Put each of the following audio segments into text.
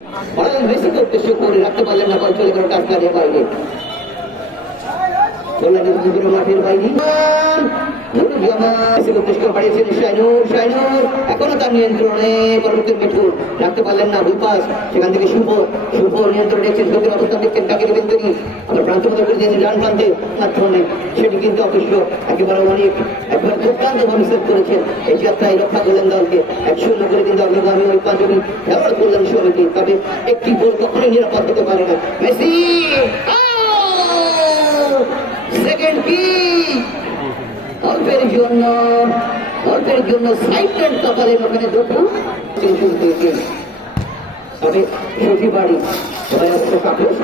মেসিকে উদ্দেশ্য করে রাখতে পারলেন না, বল চলে গেল টাস্কারের বাইরে, মাঠের বাইরে এখনো তার নিয়ন্ত্রণে পরবর্তী মিঠুন রাখতে পারলেন না, বিপাস সেখান থেকে শুভ নিয়ন্ত্রণ রেখেছেন, শোকের অবস্থান দেখছেন, কাকে দেবেন তিনি আমরা প্রান্ত মতো করে দিয়েছেন ডান প্রান্তে মাধ্যমে, সেটি কিন্তু অবশ্য একেবারে একবার দুর্দান্ত ভাবে সেভ করেছেন, এই যাত্রায় রক্ষা করলেন দলকে 1-0 করে কিন্তু অগ্রগামী ওই পাঁচজনই ব্যবহার করলেন সবাইকে, তবে একটি গোল কখনোই নিরাপদ হতে পারে না। মেসি সেকেন্ড কি অল্পের জন্য সাইড কপালের ওখানে দুঃখ তবে সবজি বাড়ি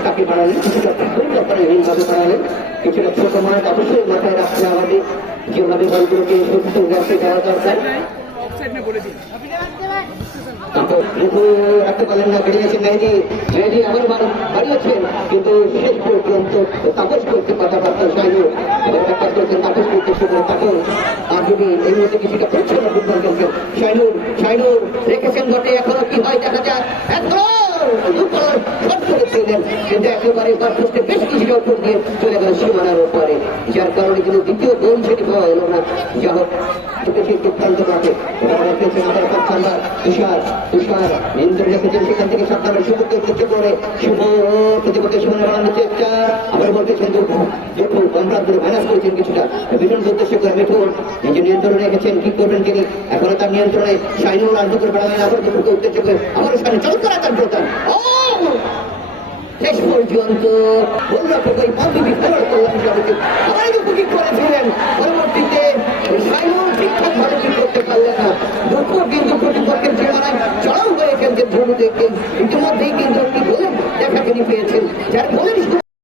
তাকে বাড়ালেন, কিছুটা হীনভাবে বাড়ালেন, কিছুটা ছোট মাঠ অবশ্যই মাথায় রাখতে হবে, যেভাবে বলগুলোকে সত্যি রাখতে দেওয়া দরকার। রাখতে পারলেন না, বেরিয়েছেন মেহেদি আবার বাড়িয়েছেন, কিন্তু শেষ পর্যন্ত তাপস করতে কথাবার্তা শাইনুর কাজ করছেন, তাপস করতে শুরু তাপস আর যদি এই মুহূর্তে কিছুটা পরিচ্ছন্ন ফুটবল খেলছেন শাইনুর রেখেছেন বটে, এখনো কি হয় দেখা যাক, কিন্তু একেবারে বেশ কিছুটা উপর দিয়ে চলে গেল সীমানার উপরে, যার কারণে কিন্তু দ্বিতীয় গোল সেটি পাওয়া এলো না। যা হোক দুর্দান্ত মাঠে তুষার নিয়ন্ত্রণ রেখেছেন, সেখান থেকে সপ্তাহের শুভকে উদ্দেশ্য করে প্রতিপক্ষের সীমানা বাড়ানোর চেষ্টা, আবার বলতেছেন দুপুর কমপ্রান্তরে ম্যানেজ করেছেন কিছুটা, মিঠুনকে উদ্দেশ্য করে মিঠুন নিজে নিয়ন্ত্রণে রেখেছেন, কি করবেন তিনি এখনো তার নিয়ন্ত্রণে, শাইনুর আর দুপুর বাড়ালেন, আবার দুপুরকে উদ্দেশ্য করে আবারও শাইন চমৎকার তার প্রদান শেষ পর্যন্ত করেছিলেন, পরবর্তীতে ঠিকঠাক ভাবে ঠিক করতে পারলেন না, দুপুর কিন্তু প্রতিপক্ষের সীমানায় চড়াও হয়ে খেলছেন ধরু দেখেন, ইতিমধ্যেই কিন্তু একটি গোলের দেখা তিনি পেয়েছেন, যার গোলের